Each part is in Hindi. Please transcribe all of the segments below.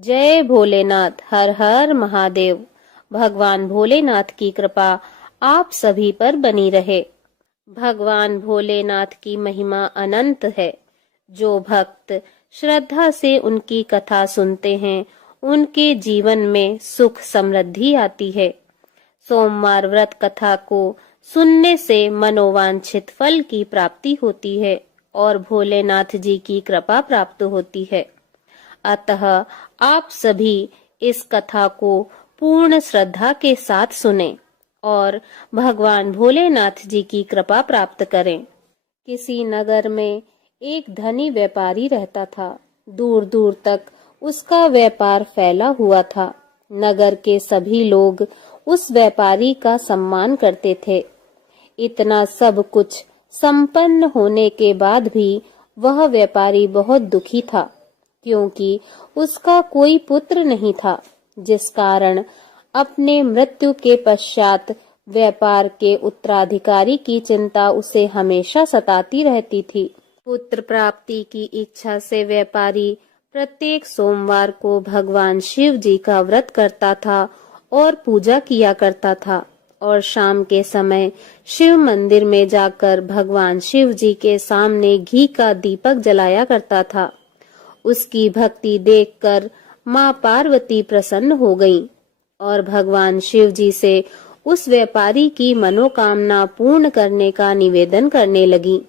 जय भोलेनाथ। हर हर महादेव। भगवान भोलेनाथ की कृपा आप सभी पर बनी रहे। भगवान भोलेनाथ की महिमा अनंत है। जो भक्त श्रद्धा से उनकी कथा सुनते हैं, उनके जीवन में सुख समृद्धि आती है। सोमवार व्रत कथा को सुनने से मनोवांछित फल की प्राप्ति होती है और भोलेनाथ जी की कृपा प्राप्त होती है। अतः आप सभी इस कथा को पूर्ण श्रद्धा के साथ सुनें और भगवान भोलेनाथ जी की कृपा प्राप्त करें। किसी नगर में एक धनी व्यापारी रहता था। दूर दूर तक उसका व्यापार फैला हुआ था। नगर के सभी लोग उस व्यापारी का सम्मान करते थे। इतना सब कुछ संपन्न होने के बाद भी वह व्यापारी बहुत दुखी था, क्योंकि उसका कोई पुत्र नहीं था, जिस कारण अपने मृत्यु के पश्चात व्यापार के उत्तराधिकारी की चिंता उसे हमेशा सताती रहती थी। पुत्र प्राप्ति की इच्छा से व्यापारी प्रत्येक सोमवार को भगवान शिव जी का व्रत करता था और पूजा किया करता था, और शाम के समय शिव मंदिर में जाकर भगवान शिव जी के सामने घी का दीपक जलाया करता था। उसकी भक्ति देखकर माँ पार्वती प्रसन्न हो गईं और भगवान शिव जी से उस व्यापारी की मनोकामना पूर्ण करने का निवेदन करने लगी।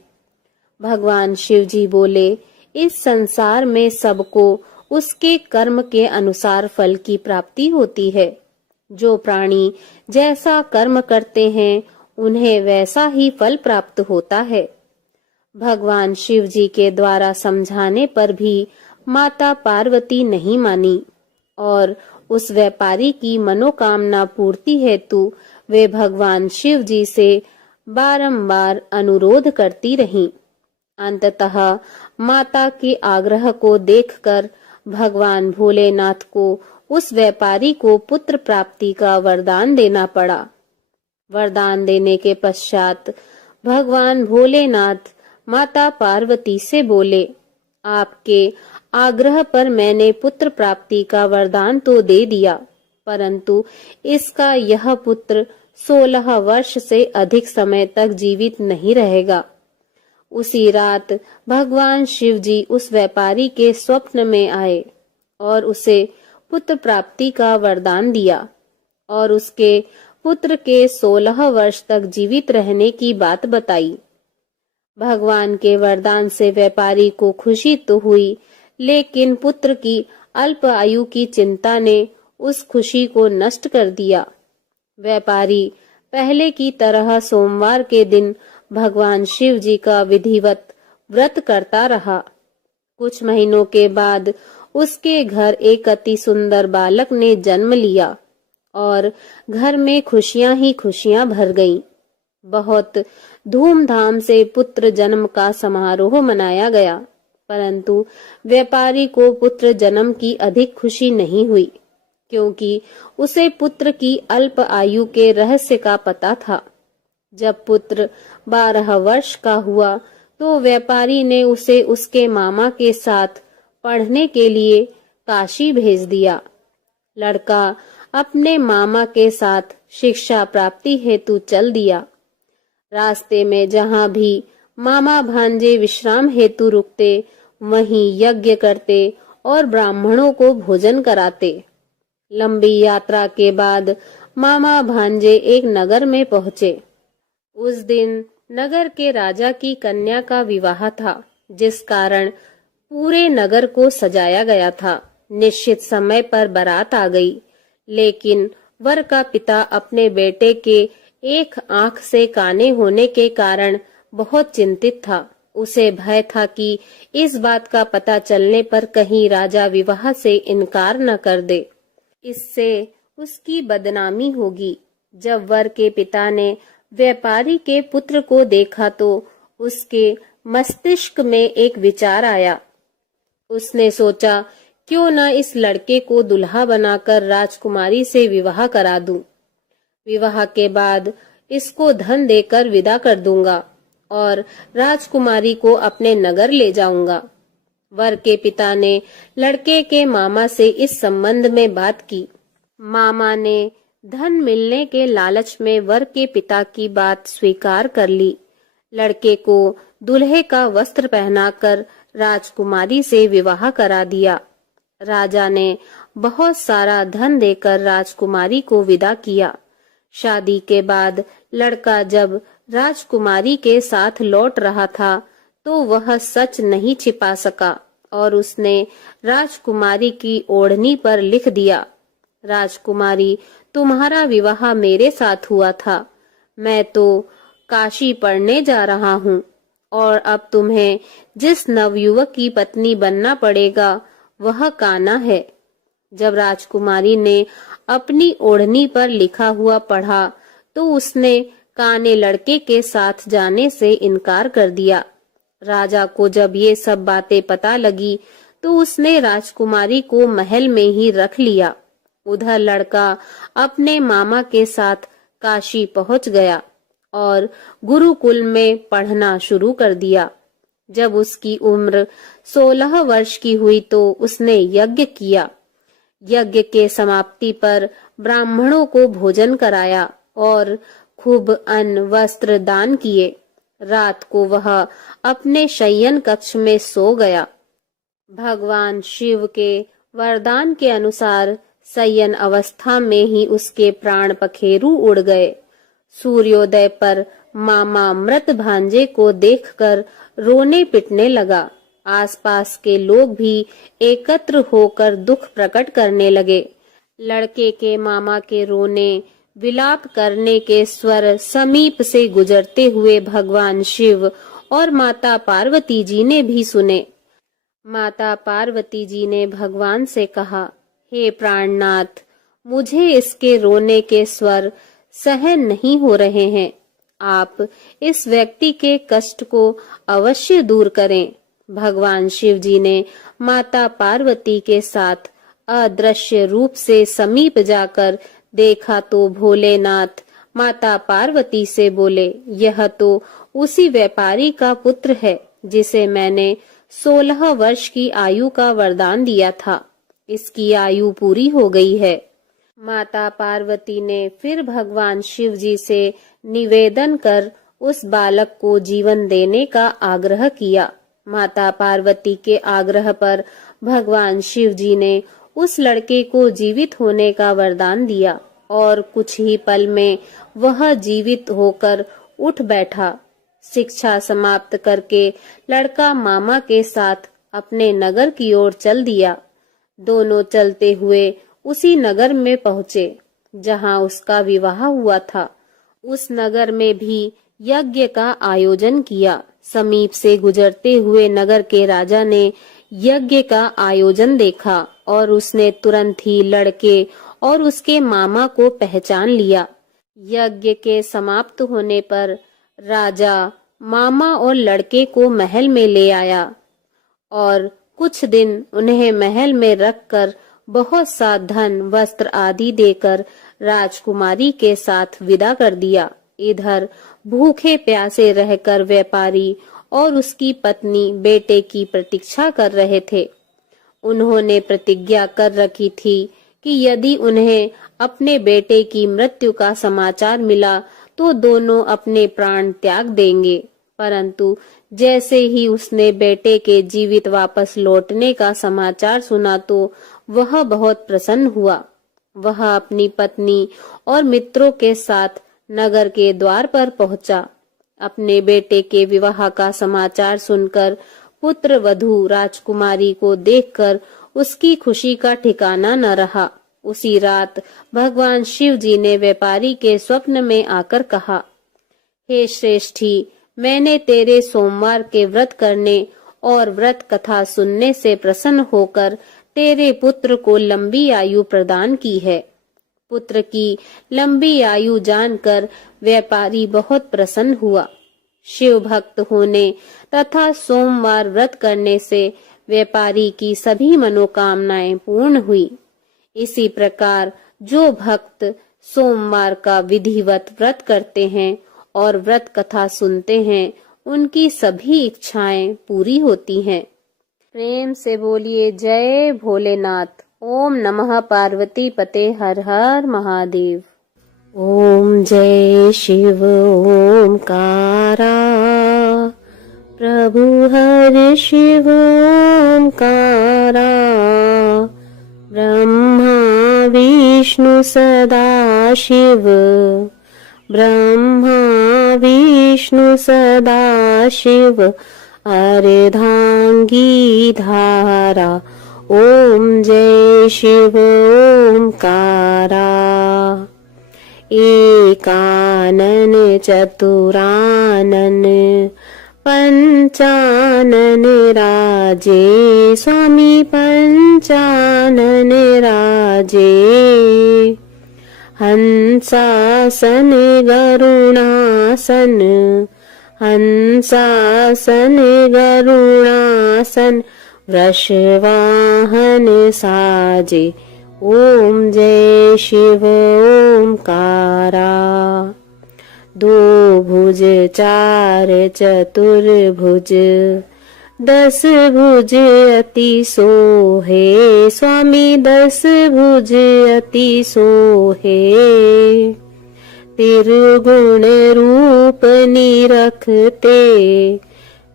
भगवान शिव जी बोले, इस संसार में सबको उसके कर्म के अनुसार फल की प्राप्ति होती है। जो प्राणी जैसा कर्म करते हैं, उन्हें वैसा ही फल प्राप्त होता है। भगवान शिव जी के द्वारा समझाने पर भी माता पार्वती नहीं मानी और उस व्यापारी की मनोकामना पूर्ति हेतु वे भगवान शिव जी से बारंबार अनुरोध करती रहीं। अंततः माता के आग्रह को देखकर भगवान भोलेनाथ को उस व्यापारी को पुत्र प्राप्ति का वरदान देना पड़ा। वरदान देने के पश्चात भगवान भोलेनाथ माता पार्वती से बोले, आपके आग्रह पर मैंने पुत्र प्राप्ति का वरदान तो दे दिया, परंतु इसका यह पुत्र 16 वर्ष से अधिक समय तक जीवित नहीं रहेगा। उसी रात भगवान शिव जी उस व्यापारी के स्वप्न में आए और उसे पुत्र प्राप्ति का वरदान दिया और उसके पुत्र के 16 वर्ष तक जीवित रहने की बात बताई। भगवान के वरदान से व्यापारी को खुशी तो हुई, लेकिन पुत्र की अल्प आयु की चिंता ने उस खुशी को नष्ट कर दिया। व्यापारी पहले की तरह सोमवार के दिन भगवान शिव जी का विधिवत व्रत करता रहा। कुछ महीनों के बाद उसके घर एक अति सुंदर बालक ने जन्म लिया और घर में खुशियां ही खुशियां भर गईं। बहुत धूमधाम से पुत्र जन्म का समारोह मनाया गया, परंतु व्यापारी को पुत्र जन्म की अधिक खुशी नहीं हुई, क्योंकि उसे पुत्र की अल्प आयु के रहस्य का पता था। जब पुत्र 12 वर्ष का हुआ तो व्यापारी ने उसे उसके मामा के साथ पढ़ने के लिए काशी भेज दिया। लड़का अपने मामा के साथ शिक्षा प्राप्ति हेतु चल दिया। रास्ते में जहाँ भी मामा भांजे विश्राम हेतु रुकते, वहीं यज्ञ करते और ब्राह्मणों को भोजन कराते। लंबी यात्रा के बाद मामा भांजे एक नगर में पहुंचे। उस दिन नगर के राजा की कन्या का विवाह था, जिस कारण पूरे नगर को सजाया गया था। निश्चित समय पर बारात आ गई, लेकिन वर का पिता अपने बेटे के एक आंख से काने होने के कारण बहुत चिंतित था। उसे भय था कि इस बात का पता चलने पर कहीं राजा विवाह से इनकार न कर दे, इससे उसकी बदनामी होगी। जब वर के पिता ने व्यापारी के पुत्र को देखा तो उसके मस्तिष्क में एक विचार आया। उसने सोचा, क्यों न इस लड़के को दुल्हा बनाकर राजकुमारी से विवाह करा दूं। विवाह के बाद इसको धन देकर विदा कर दूंगा और राजकुमारी को अपने नगर ले जाऊंगा। वर के पिता ने लड़के के मामा से इस संबंध में बात की। मामा ने धन मिलने के लालच में वर के पिता की बात स्वीकार कर ली। लड़के को दूल्हे का वस्त्र पहनाकर राजकुमारी से विवाह करा दिया। राजा ने बहुत सारा धन देकर राजकुमारी को विदा किया। शादी के बाद लड़का जब राजकुमारी के साथ लौट रहा था तो वह सच नहीं छिपा सका और उसने राजकुमारी की ओढ़नी पर लिख दिया, राजकुमारी, तुम्हारा विवाह मेरे साथ हुआ था। मैं तो काशी पढ़ने जा रहा हूँ और अब तुम्हें जिस नवयुवक की पत्नी बनना पड़ेगा वह कान्हा है। जब राजकुमारी ने अपनी ओढ़नी पर लिखा हुआ पढ़ा तो उसने काने लड़के के साथ जाने से इनकार कर दिया। राजा को जब ये सब बातें पता लगी तो उसने राजकुमारी को महल में ही रख लिया। उधर लड़का अपने मामा के साथ काशी पहुंच गया और गुरुकुल में पढ़ना शुरू कर दिया। जब उसकी उम्र 16 वर्ष की हुई तो उसने यज्ञ किया। यज्ञ के समाप्ति पर ब्राह्मणों को भोजन कराया और खूब अन्न वस्त्र दान किए। रात को वह अपने शयन कक्ष में सो गया। भगवान शिव के वरदान के अनुसार शयन अवस्था में ही उसके प्राण पखेरु उड़ गए। सूर्योदय पर मामा मृत भांजे को देखकर रोने पिटने लगा। आसपास के लोग भी एकत्र होकर दुख प्रकट करने लगे। लड़के के मामा के रोने विलाप करने के स्वर समीप से गुजरते हुए भगवान शिव और माता पार्वती जी ने भी सुने। माता पार्वती जी ने भगवान से कहा, हे प्राणनाथ, मुझे इसके रोने के स्वर सहन नहीं हो रहे हैं। आप इस व्यक्ति के कष्ट को अवश्य दूर करें। भगवान शिव जी ने माता पार्वती के साथ अदृश्य रूप से समीप जाकर देखा तो भोलेनाथ माता पार्वती से बोले, यह तो उसी व्यापारी का पुत्र है जिसे मैंने 16 वर्ष की आयु का वरदान दिया था। इसकी आयु पूरी हो गई है। माता पार्वती ने फिर भगवान शिव जी से निवेदन कर उस बालक को जीवन देने का आग्रह किया। माता पार्वती के आग्रह पर भगवान शिव जी ने उस लड़के को जीवित होने का वरदान दिया और कुछ ही पल में वह जीवित होकर उठ बैठा। शिक्षा समाप्त करके लड़का मामा के साथ अपने नगर की ओर चल दिया। दोनों चलते हुए उसी नगर में पहुंचे जहां उसका विवाह हुआ था। उस नगर में भी यज्ञ का आयोजन किया। समीप से गुजरते हुए नगर के राजा ने यज्ञ का आयोजन देखा और उसने तुरंत ही लड़के और उसके मामा को पहचान लिया। यज्ञ के समाप्त होने पर राजा मामा और लड़के को महल में ले आया और कुछ दिन उन्हें महल में रखकर बहुत सा धन वस्त्र आदि देकर राजकुमारी के साथ विदा कर दिया। इधर भूखे प्यासे रहकर व्यापारी और उसकी पत्नी बेटे की प्रतीक्षा कर रहे थे। उन्होंने प्रतिज्ञा कर रखी थी कि यदि उन्हें अपने बेटे की मृत्यु का समाचार मिला तो दोनों अपने प्राण त्याग देंगे। परंतु जैसे ही उसने बेटे के जीवित वापस लौटने का समाचार सुना तो वह बहुत प्रसन्न हुआ। वह अपनी पत्नी और मित्रों के साथ नगर के द्वार पर पहुंचा। अपने बेटे के विवाह का समाचार सुनकर पुत्र वधू राजकुमारी को देखकर उसकी खुशी का ठिकाना न रहा। उसी रात भगवान शिव जी ने व्यापारी के स्वप्न में आकर कहा, हे श्रेष्ठी, मैंने तेरे सोमवार के व्रत करने और व्रत कथा सुनने से प्रसन्न होकर तेरे पुत्र को लंबी आयु प्रदान की है। पुत्र की लंबी आयु जानकर व्यापारी बहुत प्रसन्न हुआ। शिव भक्त होने तथा सोमवार व्रत करने से व्यापारी की सभी मनोकामनाएं पूर्ण हुई। इसी प्रकार जो भक्त सोमवार का विधिवत व्रत करते हैं और व्रत कथा सुनते हैं, उनकी सभी इच्छाएं पूरी होती हैं। प्रेम से बोलिए जय भोलेनाथ। ओम नमः पार्वती पते हर हर महादेव। ओम जय शिव ओमकारा, प्रभु हर शिव ओमकारा, ब्रह्मा विष्णु सदा शिव, ब्रह्मा विष्णु सदा शिव, अर्धांगी धारा। ओम जय शिव ओमकारा, एकानन चतुरानन पंचानन राजे, स्वामी पंचानन राजे, हंसासन गरुणासन, हंसासन गरुणासन, वृषवाहन साजे। ओम जय शिव ओमकारा, दो भुज चार चतुर्भुज, 10 भुज अति सोहे, स्वामी 10 भुज अति सोहे, त्रिगुण रूप निरखते,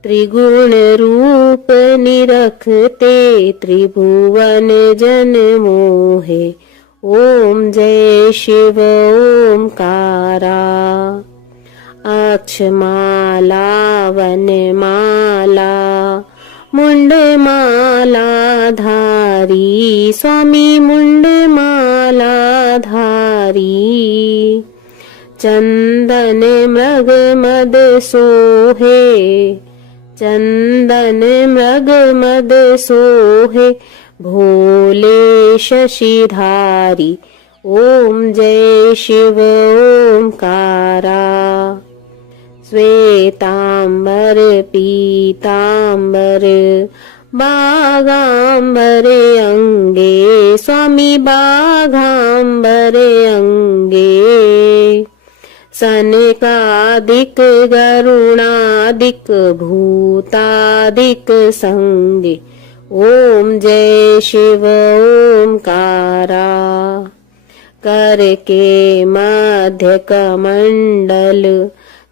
त्रिगुण रूप निरखते, त्रिभुवन जन मोहे। ओम जय शिव ओमकारा, अक्षमाला वनमाला, मुंडमाला धारी, स्वामी मुंडमाला धारी, चंदन मृग मद सोहे, चंदन मृग मद सोहे, भोले शशिधारी। ओम जय शिव ओमकारा, श्वेतांबर पीतांबर, बागांबर अंगे, स्वामी बाघांबर अंगे, सनकादिक गरुणादिक भूतादिक संगे। ओम जय शिव ओमकारा, कर के मध्य कमंडल,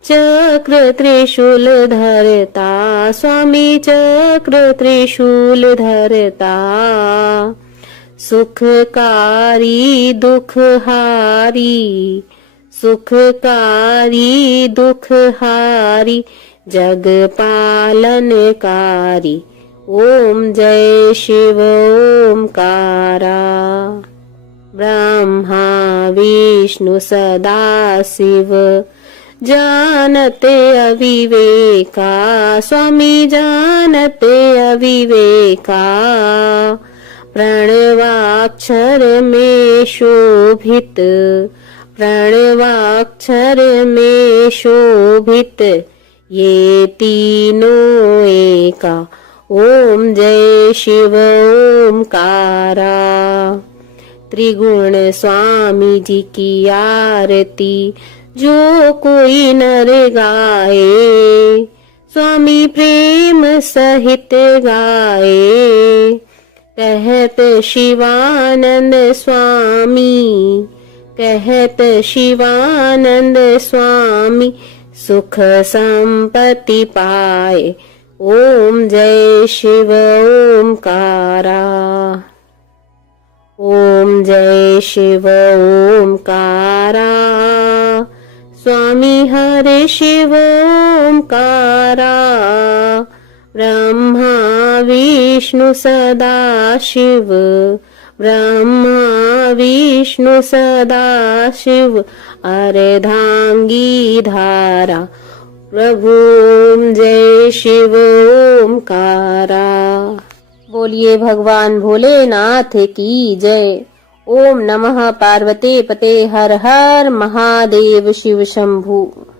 चक्र त्रिशूल धरता, स्वामी चक्र त्रिशूल धरता, सुखकारी दुखहारी, सुखकारी दुखहारी, जग पालनकारी। ओम जय शिव ओमकारा, ब्रह्मा विष्णु सदा शिव, जानते अविवेका, स्वामी जानते अविवेका, प्रणवाक्षर में शोभित, प्रणवाक्षर में शोभित, ये तीनों एका। ओम जय शिव ओमकारा, त्रिगुण स्वामी जी की आरती जो कोई नर गाए, स्वामी प्रेम सहित गाए, कहत शिवानंद स्वामी, कहत शिवानंद स्वामी, सुख संपत्ति पाए। ओम जय शिव ओमकारा, ओम जय शिव ओमकारा, स्वामी हरे शिव ओमकारा, ब्रह्मा विष्णु सदा शिव, ब्रह्मा विष्णु सदा शिव, अर्धांगी धारा। प्रभु ओम जय शिव ओमकारा। बोलिए भगवान भोलेनाथ की जय। ओम नमः पार्वती पते हर हर महादेव शिव शंभु।